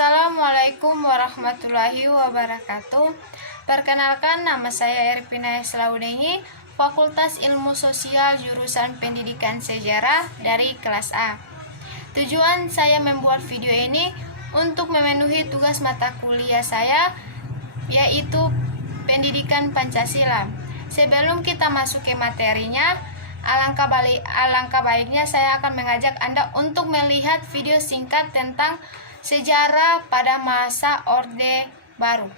Assalamualaikum warahmatullahi wabarakatuh. Perkenalkan, nama saya Erpina Slaudengi, Fakultas Ilmu Sosial jurusan Pendidikan Sejarah dari kelas A. Tujuan saya membuat video ini untuk memenuhi tugas mata kuliah saya, yaitu Pendidikan Pancasila. Sebelum kita masuk ke materinya, alangkah baiknya saya akan mengajak Anda untuk melihat video singkat tentang sejarah pada masa Orde Baru.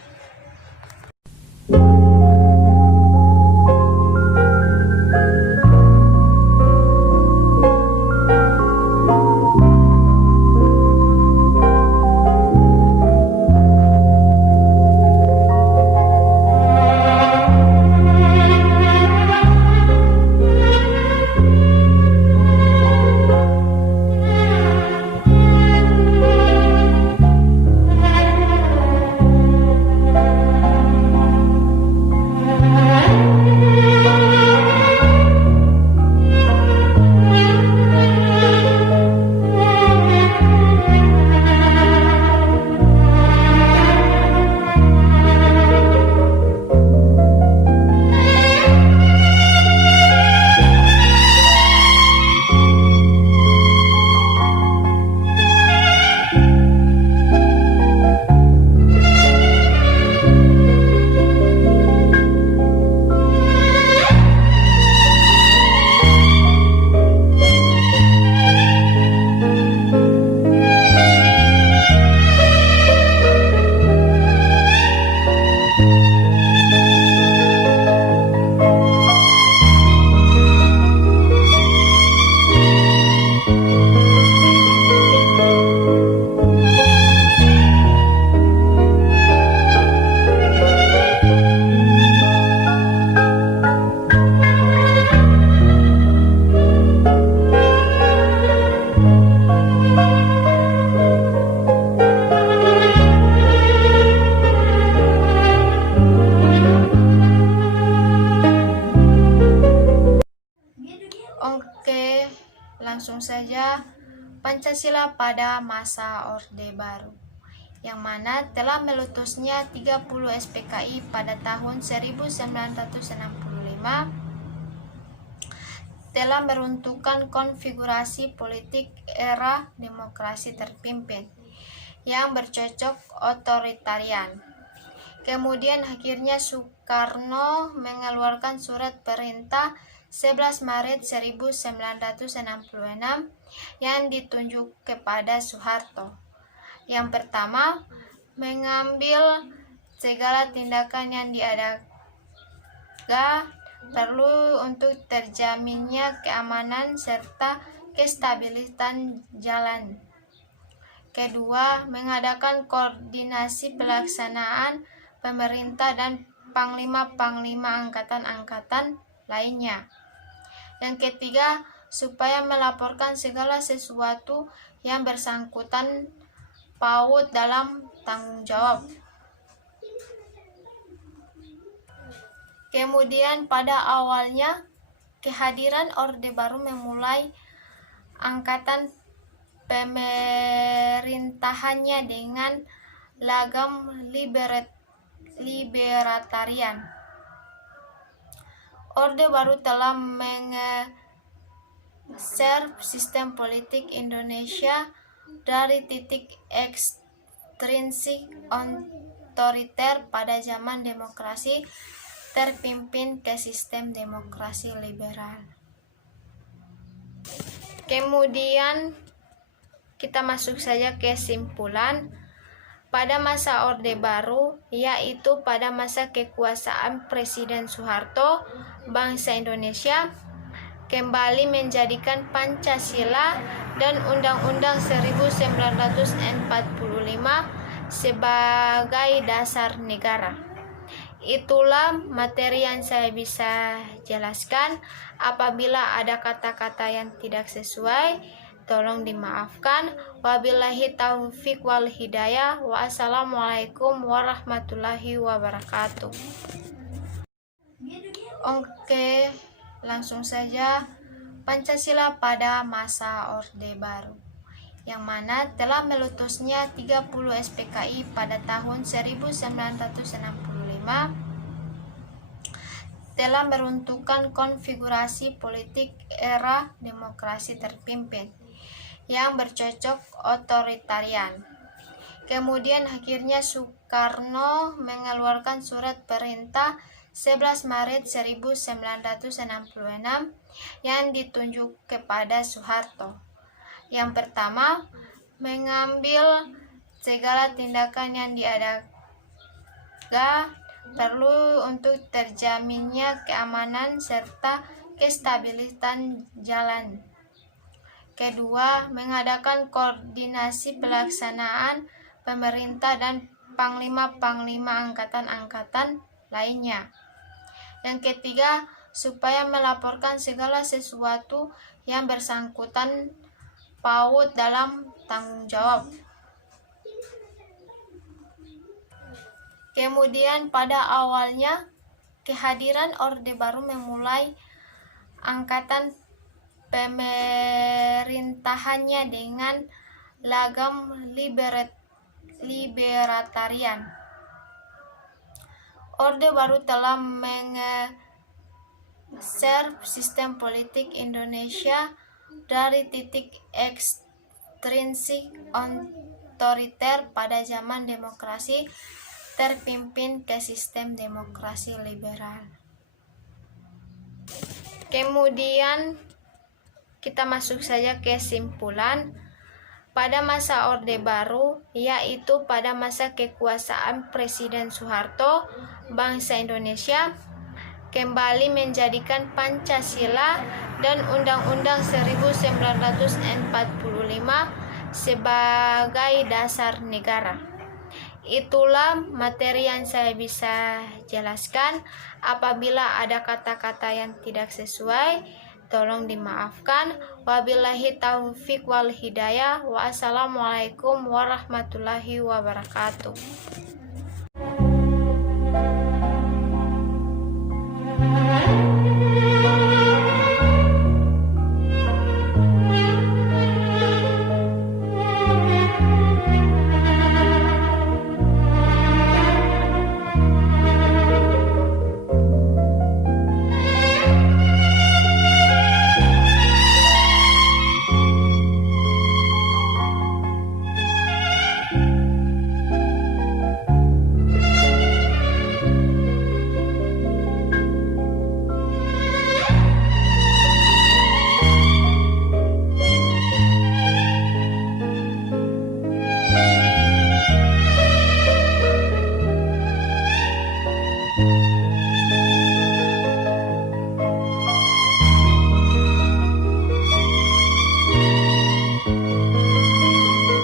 Oke, langsung saja. Pancasila pada masa Orde Baru, yang mana telah meletusnya 30 SPKI pada tahun 1965, telah meruntuhkan konfigurasi politik era demokrasi terpimpin yang bercocok otoritarian. Kemudian akhirnya Soekarno mengeluarkan surat perintah 11 Maret 1966 yang ditunjuk kepada Soeharto. Yang pertama, mengambil segala tindakan yang diadakan perlu untuk terjaminnya keamanan serta kestabilisan jalan. Kedua, mengadakan koordinasi pelaksanaan pemerintah dan panglima-panglima angkatan-angkatan lainnya. Yang ketiga, supaya melaporkan segala sesuatu yang bersangkutan paut dalam tanggung jawab. Kemudian pada awalnya kehadiran Orde Baru memulai angkatan pemerintahannya dengan lagam libertarian. Orde Baru telah menggeser sistem politik Indonesia dari titik ekstrinsik otoriter pada zaman demokrasi terpimpin ke sistem demokrasi liberal. Kemudian kita masuk saja ke kesimpulan. Pada masa Orde Baru, yaitu pada masa kekuasaan Presiden Soeharto, bangsa Indonesia kembali menjadikan Pancasila dan Undang-Undang 1945 sebagai dasar negara. Itulah materi yang saya bisa jelaskan. Apabila ada kata-kata yang tidak sesuai, tolong dimaafkan. Wabillahi taufiq wal hidayah. Wassalamualaikum warahmatullahi wabarakatuh. Oke, langsung saja. Pancasila pada masa Orde Baru, yang mana telah meletusnya 30 SPKI pada tahun 1965, telah meruntuhkan konfigurasi politik era demokrasi terpimpin yang bercocok otoritarian. Kemudian akhirnya Soekarno mengeluarkan surat perintah 11 Maret 1966 yang ditunjuk kepada Soeharto. Yang pertama, mengambil segala tindakan yang diadakan perlu untuk terjaminnya keamanan serta kestabilisan jalan. Kedua, mengadakan koordinasi pelaksanaan pemerintah dan panglima-panglima angkatan-angkatan lainnya. Yang ketiga, supaya melaporkan segala sesuatu yang bersangkutan paut dalam tanggung jawab. Kemudian pada awalnya kehadiran Orde Baru memulai angkatan pemerintahannya dengan lagam libertarian. Orde Baru telah menggeser sistem politik Indonesia dari titik ekstrinsik otoriter pada zaman demokrasi terpimpin ke sistem demokrasi liberal. Kemudian kita masuk saja ke kesimpulan. Pada masa Orde Baru, yaitu pada masa kekuasaan Presiden Soeharto, bangsa Indonesia kembali menjadikan Pancasila dan Undang-Undang 1945 sebagai dasar negara. Itulah materi yang saya bisa jelaskan. Apabila ada kata-kata yang tidak sesuai, tolong dimaafkan. Wabillahi taufiq wal hidayah. Wassalamualaikum warahmatullahi wabarakatuh.